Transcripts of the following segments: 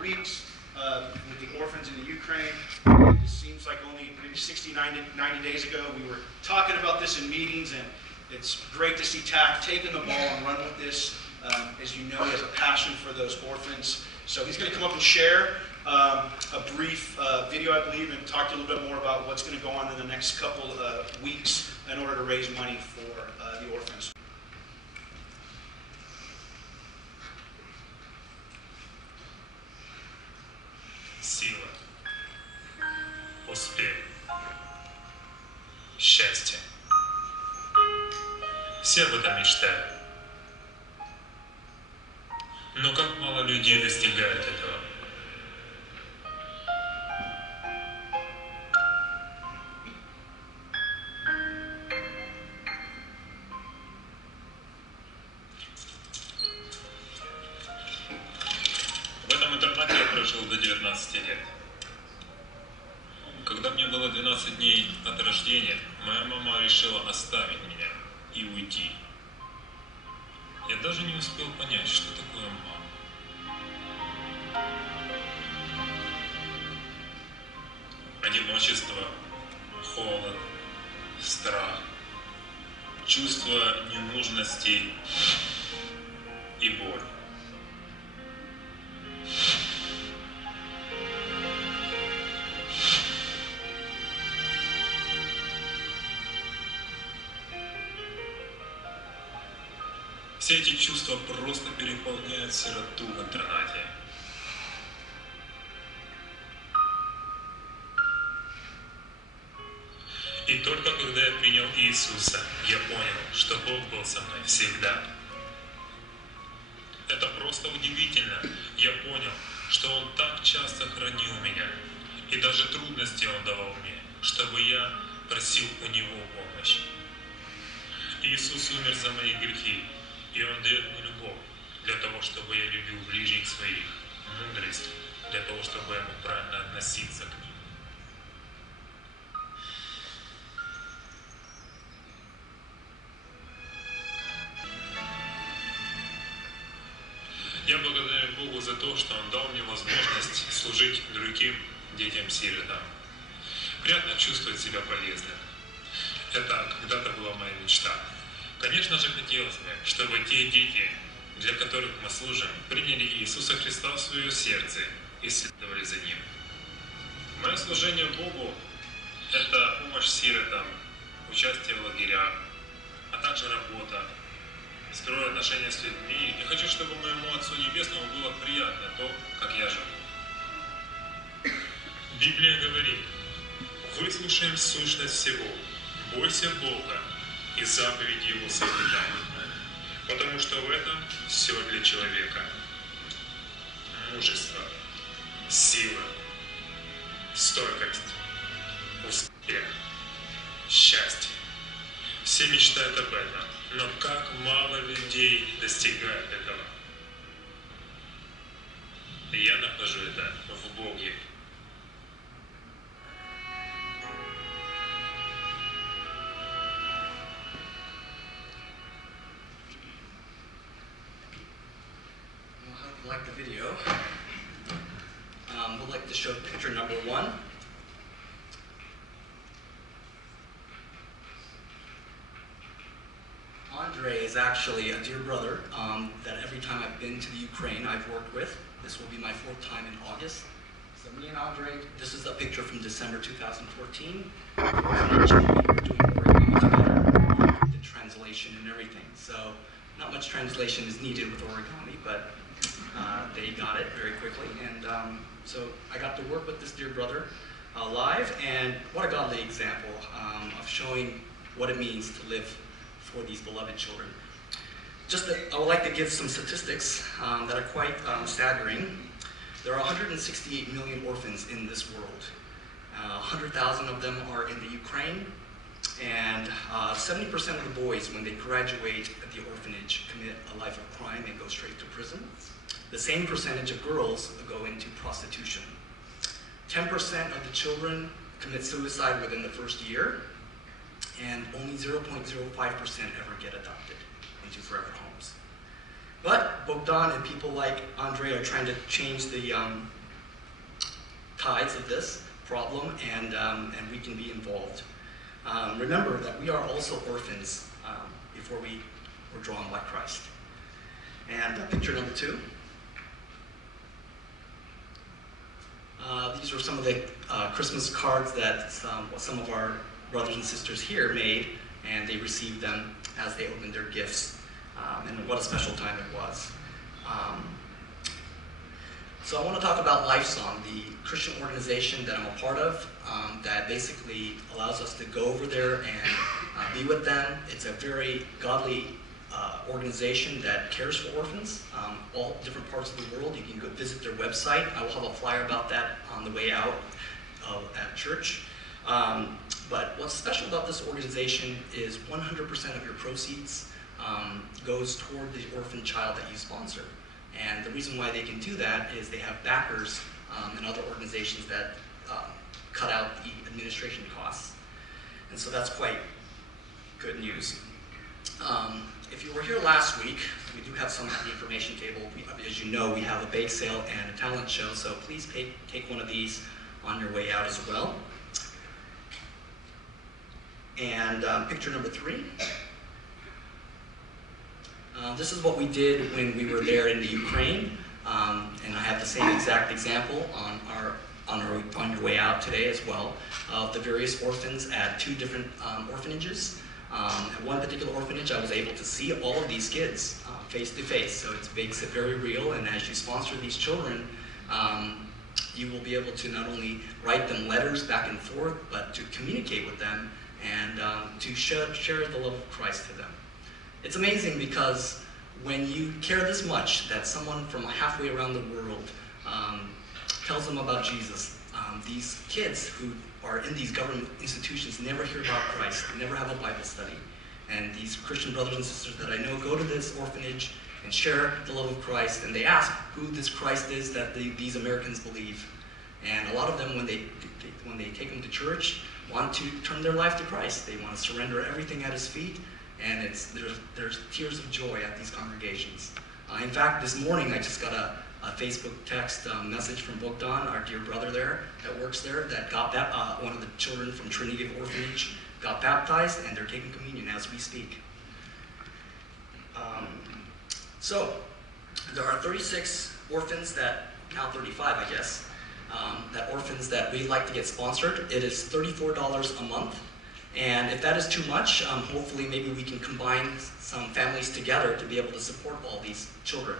weeks with the orphans in the Ukraine. It seems like only maybe 60, 90 days ago we were talking about this in meetings, and it's great to see Tack taking the ball and run with this. As you know, he has a passion for those orphans. So he's going to come up and share a brief video, I believe, and talk to you a little bit more about what's going to go on in the next couple weeks in order to raise money for the orphans. Сила, успех, счастье. Все об этом мечтают. Но как мало людей достигают этого. В этом интернате я прожил до 19 лет. Когда мне было 12 дней от рождения, моя мама решила оставить меня и уйти. Я даже не успел понять, что такое мама. Одиночество, холод, страх, чувство ненужности и боль. Все эти чувства просто переполняют сироту в интернате. И только когда я принял Иисуса, я понял, что Бог был со мной всегда. Это просто удивительно. Я понял, что Он так часто хранил меня. И даже трудности Он давал мне, чтобы я просил у Него помощи. Иисус умер за мои грехи. И Он дает мне любовь для того, чтобы я любил ближних своих, мудрость для того, чтобы я мог правильно относиться к ним. Я благодарен Богу за то, что Он дал мне возможность служить другим детям-сиротам. Приятно чувствовать себя полезным. Это когда-то была моя мечта. Конечно же, хотелось бы, чтобы те дети, для которых мы служим, приняли Иисуса Христа в свое сердце и следовали за Ним. Мое служение Богу – это помощь сиротам, участие в лагерях, а также работа, строю отношения с людьми. Я хочу, чтобы моему Отцу Небесному было приятно то, как я живу. Библия говорит: выслушаем сущность всего, бойся Бога и заповеди Его соблюдай, потому что в этом все для человека. Мужество, сила, стойкость, успех, счастье. Все мечтают об этом, но как мало людей достигают этого. И я нахожу это в Боге. Like the video, we'd like to show picture number 1. Andre is actually a dear brother that every time I've been to the Ukraine I've worked with. This will be my 4th time in August. So me and Andre, this is a picture from December 2014. We're doing origami together, the translation and everything. So not much translation is needed with origami, but they got it very quickly, and so I got to work with this dear brother live, and what a godly example of showing what it means to live for these beloved children. I would like to give some statistics that are quite staggering. There are 168 million orphans in this world. 100,000 of them are in the Ukraine, and 70% of the boys, when they graduate at the orphanage, commit a life of crime and go straight to prison. The same percentage of girls go into prostitution. 10% of the children commit suicide within the first year, and only 0.05% ever get adopted into forever homes. But Bogdan and people like Andre are trying to change the tides of this problem, and we can be involved. Remember that we are also orphans before we were drawn by Christ. And picture number 2. These were some of the Christmas cards that some of our brothers and sisters here made, and they received them as they opened their gifts. And what a special time it was. So I want to talk about Lifesong, the Christian organization that I'm a part of, that basically allows us to go over there and be with them. It's a very godly organization that cares for orphans, all different parts of the world. You can go visit their website. I will have a flyer about that on the way out at church. But what's special about this organization is 100% of your proceeds goes toward the orphan child that you sponsor. And the reason why they can do that is they have backers and other organizations that cut out the administration costs. And so that's quite good news. If you were here last week, we do have some at the information table. As you know, we have a bake sale and a talent show, so please take one of these on your way out as well. And picture number 3. This is what we did when we were there in the Ukraine, and I have the same exact example on your way out today as well, of the various orphans at 2 different orphanages. At one particular orphanage, I was able to see all of these kids face to face, so it makes it very real. And as you sponsor these children, you will be able to not only write them letters back and forth, but to communicate with them and to share the love of Christ to them. It's amazing because when you care this much that someone from halfway around the world tells them about Jesus, these kids who are in these government institutions never hear about Christ, never have a Bible study. And these Christian brothers and sisters that I know go to this orphanage and share the love of Christ, and they ask who this Christ is that these Americans believe. And a lot of them, when they take them to church, want to turn their life to Christ. They want to surrender everything at his feet, and there's tears of joy at these congregations. In fact, this morning I just got a Facebook text message from Bogdan, our dear brother there that works there, that got one of the children from Trinity Orphanage got baptized, and they're taking communion as we speak. So there are 36 orphans now 35 I guess, that orphans that we'd like to get sponsored. It is $34 a month. And if that is too much, hopefully maybe we can combine some families together to be able to support all these children.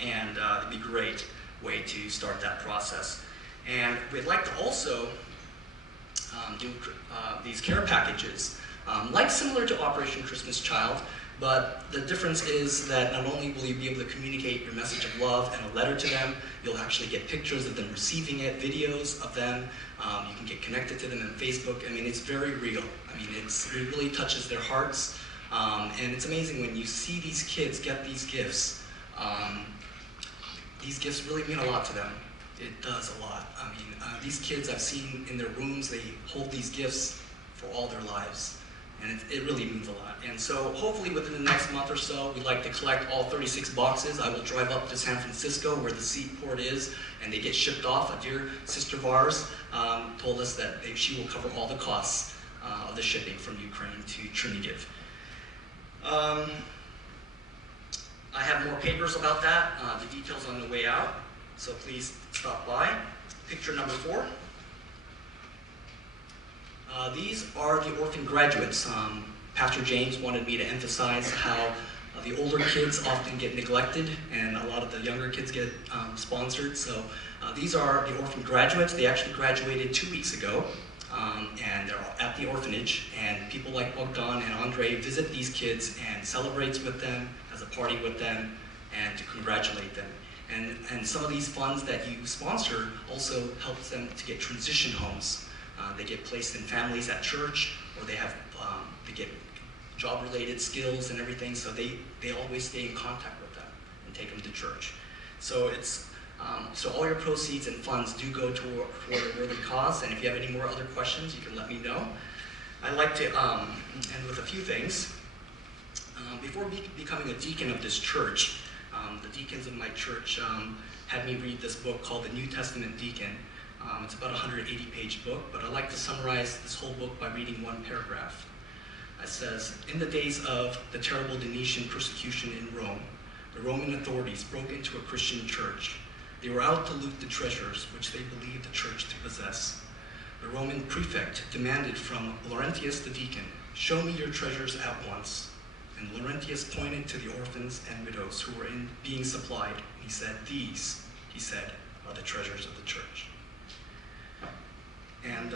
It'd be a great way to start that process. And we'd like to also do these care packages, like similar to Operation Christmas Child, but the difference is that not only will you be able to communicate your message of love and a letter to them, you'll actually get pictures of them receiving it, videos of them. You can get connected to them on Facebook. I mean, it's very real. I mean, it really touches their hearts. And it's amazing when you see these kids get these gifts. These gifts really mean a lot to them. It does a lot. I mean, these kids I've seen in their rooms, they hold these gifts for all their lives. And it really means a lot. And so hopefully within the next month or so, we'd like to collect all 36 boxes. I will drive up to San Francisco where the seaport is, and they get shipped off. A dear sister of ours told us that she will cover all the costs of the shipping from Ukraine to Trinity. I have more papers about that, the details on the way out, so please stop by. Picture number 4. These are the orphan graduates. Pastor James wanted me to emphasize how the older kids often get neglected and a lot of the younger kids get sponsored. So these are the orphan graduates. They actually graduated 2 weeks ago, and they're at the orphanage, and people like Bogdan and Andre visit these kids and celebrates with them, has a party with them, and to congratulate them. And some of these funds that you sponsor also helps them to get transition homes. They get placed in families at church, or they get job-related skills and everything, so they always stay in contact with them and take them to church. So so all your proceeds and funds do go toward a worthy cause, and if you have any more other questions, you can let me know. I'd like to end with a few things. Before becoming a deacon of this church, the deacons of my church had me read this book called The New Testament Deacon. It's about a 180-page book, but I like to summarize this whole book by reading one paragraph. It says, in the days of the terrible Donatian persecution in Rome, the Roman authorities broke into a Christian church. They were out to loot the treasures which they believed the church to possess. The Roman prefect demanded from Laurentius the deacon, "Show me your treasures at once." And Laurentius pointed to the orphans and widows who were being supplied. He said, "These," he said, "are the treasures of the church." And